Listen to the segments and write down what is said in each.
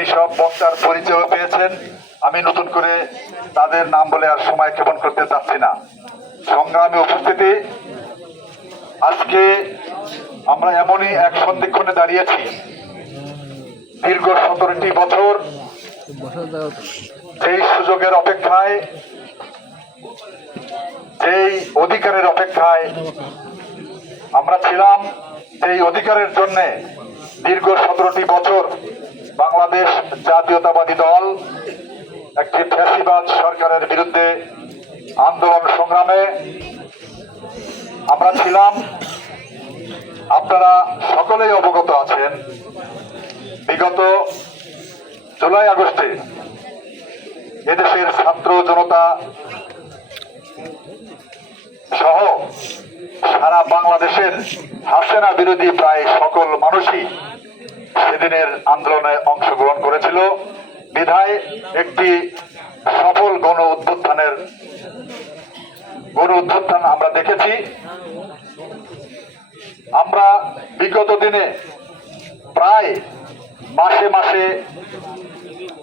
সেই সব বক্তার পরিচয় পেয়েছেন। আমি নতুন করে তাদের নাম বলে আর সময় ক্ষেপণ করতে চাচ্ছি না। সংগ্রামী উপস্থিতি, আজকে আমরা এমনই এক সন্ধিক্ষণে দাঁড়িয়েছি। দীর্ঘ 17টি বছর যেই সুযোগের অপেক্ষায়, যেই অধিকারের অপেক্ষায় আমরা ছিলাম, সেই অধিকারের জন্য দীর্ঘ 17টি বছর বাংলাদেশ জাতীয়তাবাদী দল একটি ফ্যাসিবাদ সরকারের বিরুদ্ধে আন্দোলন সংগ্রামে আমরা ছিলাম। আপনারা সকলেই অবগত আছেন, বিগত জুলাই আগস্টে এদেশের ছাত্র জনতা সহ সারা বাংলাদেশের হাসিনা বিরোধী প্রায় সকল মানুষই সেদিনের আন্দোলনে অংশগ্রহণ করেছিল। বিধায় একটি সফল গণ উত্থান আমরা দেখেছি। আমরা বিগত দিনে প্রায় মাসে মাসে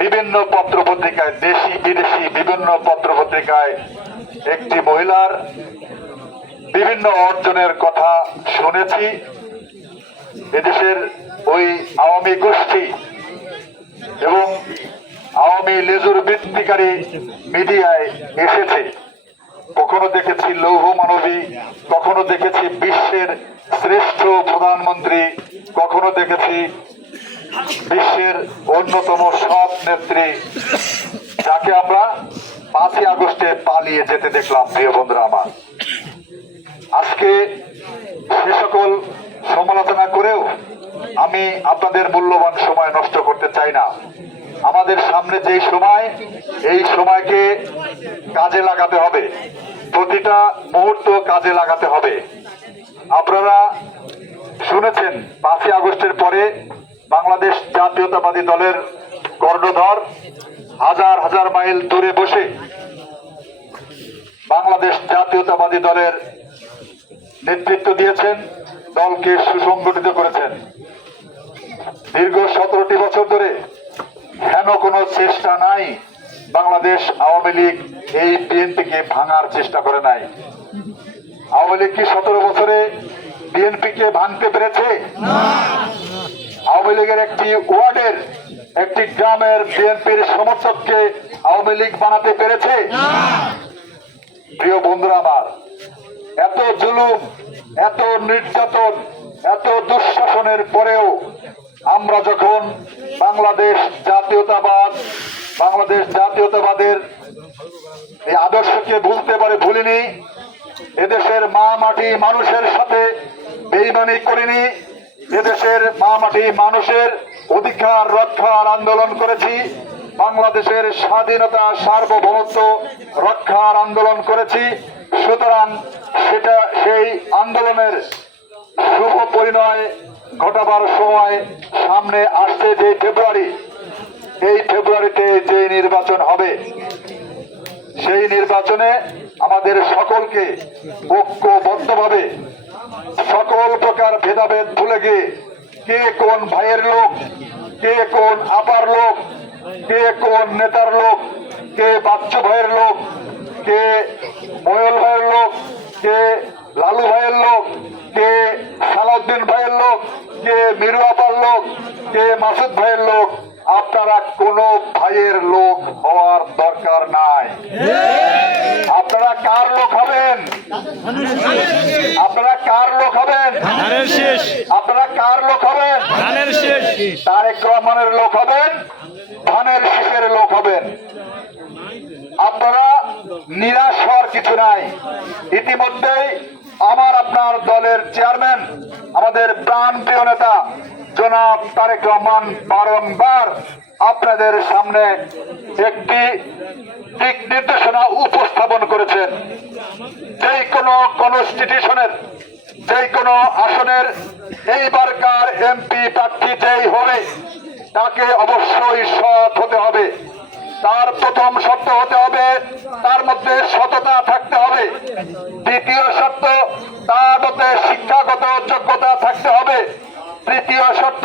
বিভিন্ন পত্র পত্রিকায়, দেশি বিদেশি বিভিন্ন পত্র পত্রিকায় একটি মহিলার বিভিন্ন অর্জনের কথা শুনেছি। এদেশের ওই আওয়ামী গোষ্ঠী এবং আওয়ামী লেজুর বৃত্তিকারী মিডিয়ায় এসেছে। কখনো দেখেছি লৌহ মানবী, কখনো দেখেছি বিশ্বের শ্রেষ্ঠ প্রধানমন্ত্রী, কখনো দেখেছি বিশ্বের অন্যতম সৎ নেত্রী, যাকে আমরা 5ই আগস্টে পালিয়ে যেতে দেখলাম। প্রিয় বন্ধুরা আমার, আজকে সে সকল সমালোচনা করেও আমি আপনাদের মূল্যবান সময় নষ্ট করতে চাই না। আমাদের সামনে যেই সময়, এই সময়কে কাজে লাগাতে হবে, প্রতিটা মুহূর্ত কাজে লাগাতে হবে। আপনারা শুনেছেন 5ই আগস্টের পরে বাংলাদেশ জাতীয়তাবাদী দলের কর্ণধর হাজার হাজার মাইল দূরে বসে বাংলাদেশ জাতীয়তাবাদী দলের নেতৃত্ব দিয়েছেন, দলকে সুসংগঠিত করেছেন। দীর্ঘ 17টি বছর ধরে হেন কোনো চেষ্টা নাই, বাংলাদেশ আওয়ামী লীগ এই বিএনপিকে ভাঙার চেষ্টা করে নাই। আওয়ামী লীগ কি 17 বছরে বিএনপিকে ভাঙতে পেরেছে? আওয়ামী লীগের একটি ওয়ার্ডের, একটি গ্রামের বিএনপির সমর্থককে আওয়ামী লীগ বানাতে পেরেছে? প্রিয় বন্ধুরা আমার, এত জুলুম, এত নির্যাতন, এত দুঃশাসনের পরেও আমরা যখন বাংলাদেশ জাতীয়তাবাদের এই আদর্শকে ভুলতে পারে ভুলিনি, এদেশের মা মাটি মানুষের সাথে বেইমানি করিনি, এদেশের মা মাটি মানুষের অধিকার রক্ষার আন্দোলন করেছি, বাংলাদেশের স্বাধীনতা সার্বভৌমত্ব রক্ষার আন্দোলন করেছি। সুতরাং সেই আন্দোলনের শুভ পরিণয় ঘটাবার সময় সামনে আসছে যে ফেব্রুয়ারি, এই ফেব্রুয়ারিতে যে নির্বাচন হবে, সেই নির্বাচনে আমাদের সকলকে ঐক্যবদ্ধভাবে সকল প্রকার ভেদাভেদ ভুলে গিয়ে কে কোন ভাইয়ের লোক, কে কোন আপার লোক, কে কোন নেতার লোক, কে বাচ্চু ভাইয়ের লোক, কে ময়ূল ভাইয়ের লোক, কে লালু ভাইয়ের লোক, কে সালাউদ্দিন ভাইয়ের লোক, কে মিরু আপার লোক, কে মাসুদ ভাইয়ের লোক, আপনারা কোন ভাইয়ের লোক হওয়ার দরকার নাই। আপনারা কার লোক হবেন? আপনারা কার লোক হবেন? আপনারা কার লোক হবেন? তারেক রহমানের লোক হবেন, ধানের শীষের লোক হবেন। আপনারা নিরাশ হওয়ার কিছু নাই। ইতিমধ্যেই আপনার দলের চেয়ারম্যান, আমাদের প্রাণপ্রিয় নেতা জনাব তারেক রহমান বারংবার আপনাদের সামনে একটি দিক নির্দেশনা উপস্থাপন করেছেন। যেই কোনো কনস্টিটিউশনের, যেই কোনো আসনের এইবারকার এমপি প্রার্থী যেই হবে, তাকে অবশ্যই সৎ হতে হবে। তার প্রথম শর্ত হতে হবে তার মধ্যে সততা থাকতে হবে। দ্বিতীয় শর্ত, তার মধ্যে শিক্ষাগত যোগ্যতা থাকতে হবে। তৃতীয় শর্ত,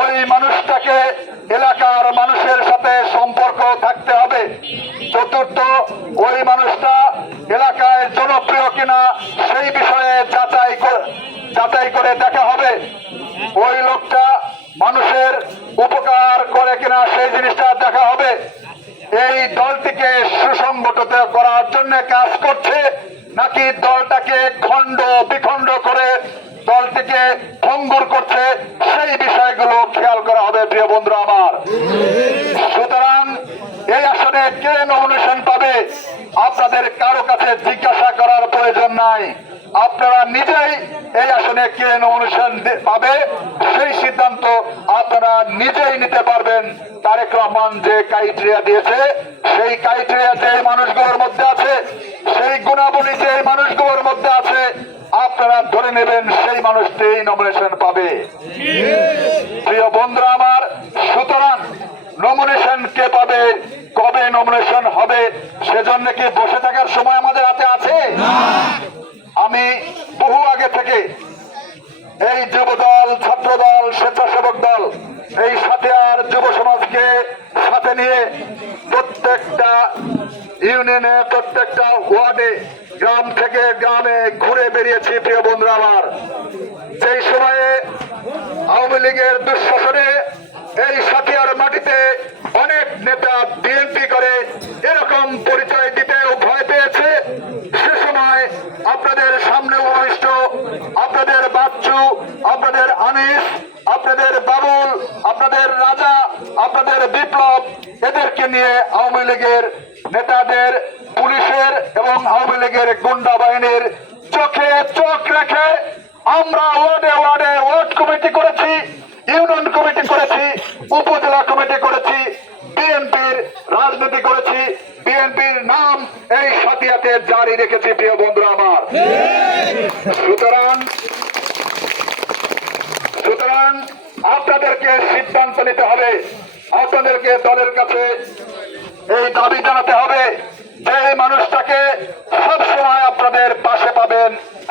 ওই মানুষটাকে এলাকার করে দেখা হবে ওই লোকটা মানুষের উপকার করে কিনা সেই জিনিসটা দেখা হবে। এই দলটিকে সুসংগঠিত করার জন্য কাজ করছে নাকি দলটাকে খণ্ড বিখণ্ড করে দলটিকে ভঙ্গুর করছে সেই বিষয়গুলো খেয়াল করা হবে প্রিয় বন্ধুরা আমার। সুতরাং এই আসনে কে নমিনেশন পাবে আপনাদের কারো কাছে জিজ্ঞাসা করার প্রয়োজন নাই। আপনারা নিজেই এই আসনে কে নমিনেশন পাবে সেই সিদ্ধান্ত আপনারা নিজেই নিতে পারবেন। তারেক রহমান যে ক্রাইটেরিয়া দিয়েছে সেই ক্রাইটেরিয়া যে মানুষগুলোর মধ্যে আছে, সেই গুণাবলী যে মানুষগুলোর মধ্যে আছে, আপনারা ধরে নেবেন সেই মানুষটি নমিনেশন পাবে। প্রিয় বন্ধুরা আমার, সুতরাং নমিনেশন কে পাবে, কবে নমিনেশন হবে, সেজন্য কি বসে থাকার সময় আমাদের হাতে আছে? আমি বহু আগে থেকে এই যুব দল, ছাত্র দল, স্বেচ্ছাসেবক দল, এই সাথে আর যুব সমাজকে সাথে নিয়ে প্রত্যেকটা ইউনিয়নে, প্রত্যেকটা ওয়ার্ডে, গ্রাম থেকে গ্রামে ঘুরে বেরিয়েছি প্রিয় বন্ধুরা আমার। সেই সময়ে আওয়ামী লীগের দুঃশাসনে এই সাথিয়ার মাটিতে অনেক নেতা বিএনপি করে এরকম পরিচয় দিতেও ভয় পেয়েছে। সে সময় আপনাদের সামনে উপবিষ্ট আপনাদের বাচ্চু, আপনাদের আনিস, আপনাদের বাবুল, আপনাদের রাজা, আপনাদের বিপ্লব, এদেরকে নিয়ে আওয়ামী লীগের নেতাদের, পুলিশের এবং আওয়ামী লীগের গুন্ডা বাহিনীর চোখে চোখ রেখে আমরা ওয়ার্ডে ওয়ার্ডে ওয়ার্ড কমিটি করেছি, ইউনিয়ন কমিটি করেছি, উপজেলা কমিটি করেছি, বিএনপির রাজনীতি করেছি, বিএনপির নাম এই সাথিয়াতে জারি রেখেছি প্রিয় বন্ধুরা আমার। সুতরাং আপনাদেরকে সিদ্ধান্ত নিতে হবে, আপনাদেরকে দলের কাছে এই দাবি জানাতে হবে যে মানুষটাকে সবসময় আপনাদের পাশে পাবেন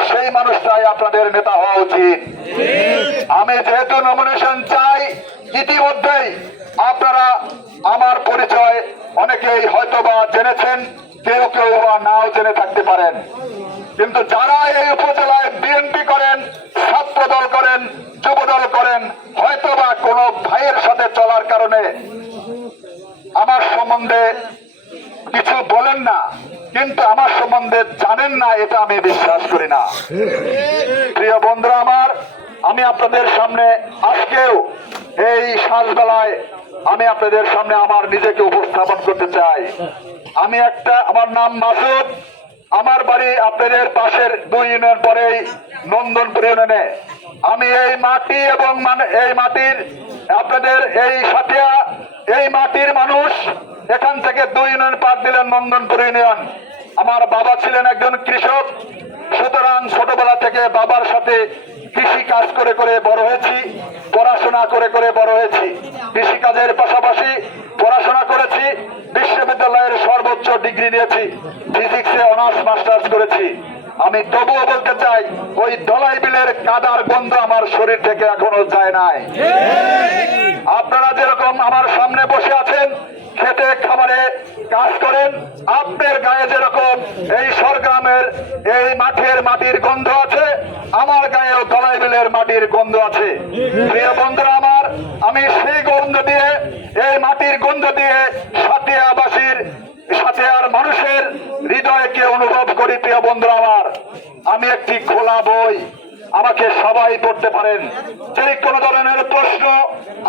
সেই মানুষটাই আপনাদের নেতা হওয়া উচিত। আমি যেহেতু নমিনেশন চাই, ইতিমধ্যেই আপনারা আমার পরিচয় অনেকেই হয়তোবা জেনেছেন, কেউ কেউ বা নাও জেনে থাকতে পারেন, কিন্তু যারা এই উপজেলায় বিএনপি করেন, ছাত্র দল করেন, যুব দল করেন, হয়তোবা কোনো ভাইয়ের সাথে চলার কারণে আমার সম্বন্ধে কিছু বলেন না, কিন্তু আমার সম্বন্ধে জানেন না, এটা আমি বিশ্বাস করি না। প্রিয় বন্ধুরা আমার, আমি আপনাদের সামনে আজকেও এই সাঁঝবেলায় আমি আপনাদের সামনে আমার নিজেকে উপস্থাপন করতে চাই। আমার নাম মাসুদ, আমার বাড়ি আপনাদের পাশের 2 ইউনিয়ন পরেই নন্দনপুর ইউনিয়নে। আমি এই মাটি এবং এই মাটির আপনাদের এই সাথিয়া, এই মাটির মানুষ। এখান থেকে 2 ইউনিয়ন পার দিলেন নন্দনপুর ইউনিয়ন। আমার বাবা ছিলেন একজন কৃষক, সুতরাং ছোটবেলা থেকে বাবার সাথে কৃষি কাজ করে করে বড় হয়েছি, পড়াশোনা করে করে বড় হয়েছি। কৃষি কাজের পাশাপাশি পড়াশোনা করেছি, বিশ্ববিদ্যালয়ের সর্বোচ্চ ডিগ্রি নিয়েছি, ফিজিক্সে অনার্স মাস্টার্স করেছি। আমি তবুও বলতে চাই, ওই ধলাই বিলের কাদার গন্ধ আমার শরীর থেকে এখনো যায় নাই। আপনারা যেরকম আমার সামনে বসে আছেন, খেতে খামারে কাজ করেন, আপনার গায়ে যেরকম এই সরগ্রামের এই মাটির গন্ধ আছে, আমার গায়েও ধলাই বিলের মাটির গন্ধ আছে। প্রিয় বন্ধুরা আমার, আমি সেই গন্ধ দিয়ে, এই মাটির গন্ধ দিয়ে সাথিয়ার মানুষের হৃদয়কে অনুভব করি। প্রিয় বন্ধুরা আমার, আমি একটি খোলা বই, আমাকে সবাই পড়তে পারেন, যে কোনো ধরনের প্রশ্ন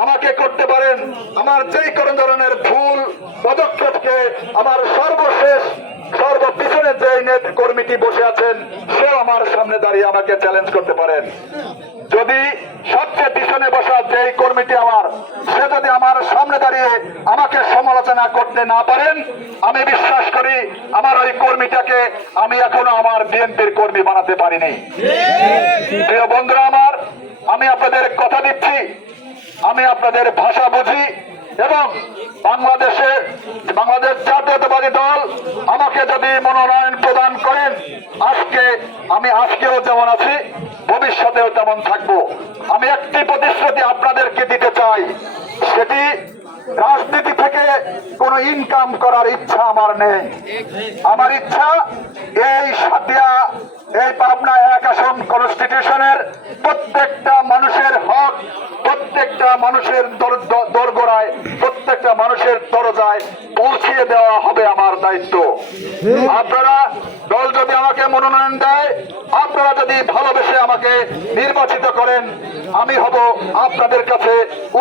আমাকে করতে পারেন, আমার যে কোনো ধরনের ভুল পদক্ষেপকে আমার সর্বপিছনে যে কর্মীটি বসে আছেন সেও আমার সামনে দাঁড়িয়ে আমাকে চ্যালেঞ্জ করতে পারেন। যদি সবচেয়ে পিছনে বসা যে কর্মীটি সে যদি আমার সামনে দাঁড়িয়ে আমাকে সমালোচনা করতে না পারেন, আমি বিশ্বাস করি আমার ওই কর্মীটাকে আমি এখনো আমার বিএনপির কর্মী বানাতে পারিনি। প্রিয় বন্ধুরা আমার, আমি আপনাদের কথা দিচ্ছি, আমি আপনাদের ভাষা বুঝি এবং বাংলাদেশ জাতীয়তাবাদী দল আমাকে যদি মনোনয়ন প্রদান করেন, আমি আজকেও যেমন আছি, ভবিষ্যতেও তেমন থাকবো। আমি একটি প্রতিশ্রুতি আপনাদেরকে দিতে চাই, সেটি রাজনীতি থেকে কোনো ইনকাম করার ইচ্ছা আমার নেই। আমার ইচ্ছা এই সাথিয়া, এই পাবনা 1 আসন কনস্টিটিউশনের প্রত্যেকটা মানুষের হক, প্রত্যেকটা মানুষের দোরগোড়ায়, প্রত্যেকটা মানুষের দরজায় পৌঁছিয়ে দেওয়া হবে আমার দায়িত্ব। আপনারা দল যদি আমাকে মনোনয়ন দেয়, আপনারা যদি ভালোবেসে আমাকে নির্বাচিত করেন, আমি হব আপনাদের কাছে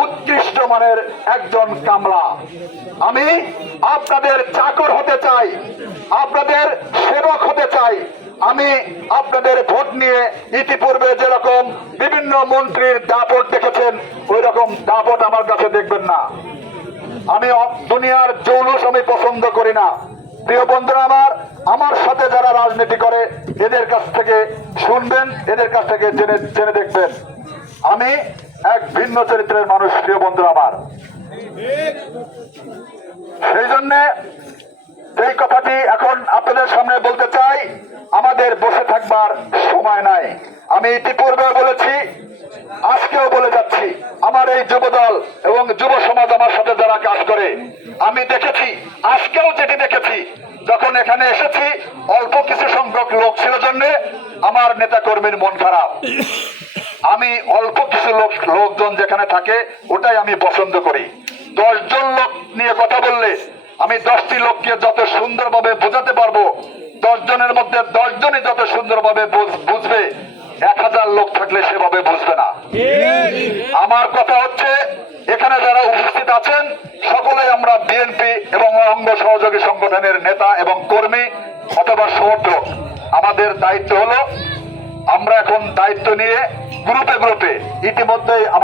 উৎকৃষ্ট মানের একজন কামলা। আমি আপনাদের চাকর হতে চাই, আপনাদের সেবক হতে চাই। আমি আপনাদের ভোট নিয়ে ইতিপূর্বে যেরকম বিভিন্ন মন্ত্রীর দাপট দেখেছেন, ওই রকম দাপট আমার কাছে দেখবেন না। আমি দুনিয়ার জৌলুস আমি পছন্দ করি না। প্রিয় বন্ধুরা, আমার সাথে যারা রাজনীতি করে এদের কাছ থেকে শুনবেন, এদের কাছ থেকে জেনে দেখবেন আমি এক ভিন্ন চরিত্রের মানুষ। প্রিয় বন্ধুরা আমার, সেই জন্য এই কথাটি এখন আপনাদের সামনে বলতে চাই, আমাদের বসে থাকবার সময় নাই। আমি ইতিপূর্বে বলেছি, আজকেও বলে যাচ্ছি, আমার এই যুবদল এবং যুব সমাজ আমার সাথে যারা কাজ করে, আমি দেখেছি, আজকেও যেটি দেখেছি, যখন এখানে এসেছি অল্প কিছু সংখ্যক লোক ছিল জন্য আমার নেতা কর্মীর মন খারাপ। আমি অল্প কিছু লোকজন যেখানে থাকে ওটাই আমি পছন্দ করি। 10 জন লোক নিয়ে কথা বললে আমি 10টি লোককে যত সুন্দরভাবে বোঝাতে পারবো, 10 জনের মধ্যে 10 জনই যত সুন্দরভাবে বুঝবে, 1000 লোক থাকলে সেভাবে বুঝবে না। আমার কথা হচ্ছে, এখানে যারা উপস্থিত আছেন সকলেই আমরা বিএনপি এবং অঙ্গ সহযোগী সংগঠনের নেতা এবং কর্মী অথবা সমর্থক। আমাদের দায়িত্ব হলো, আমরা এখন দায়িত্ব নিয়ে গ্রুপে ইতিমধ্যেই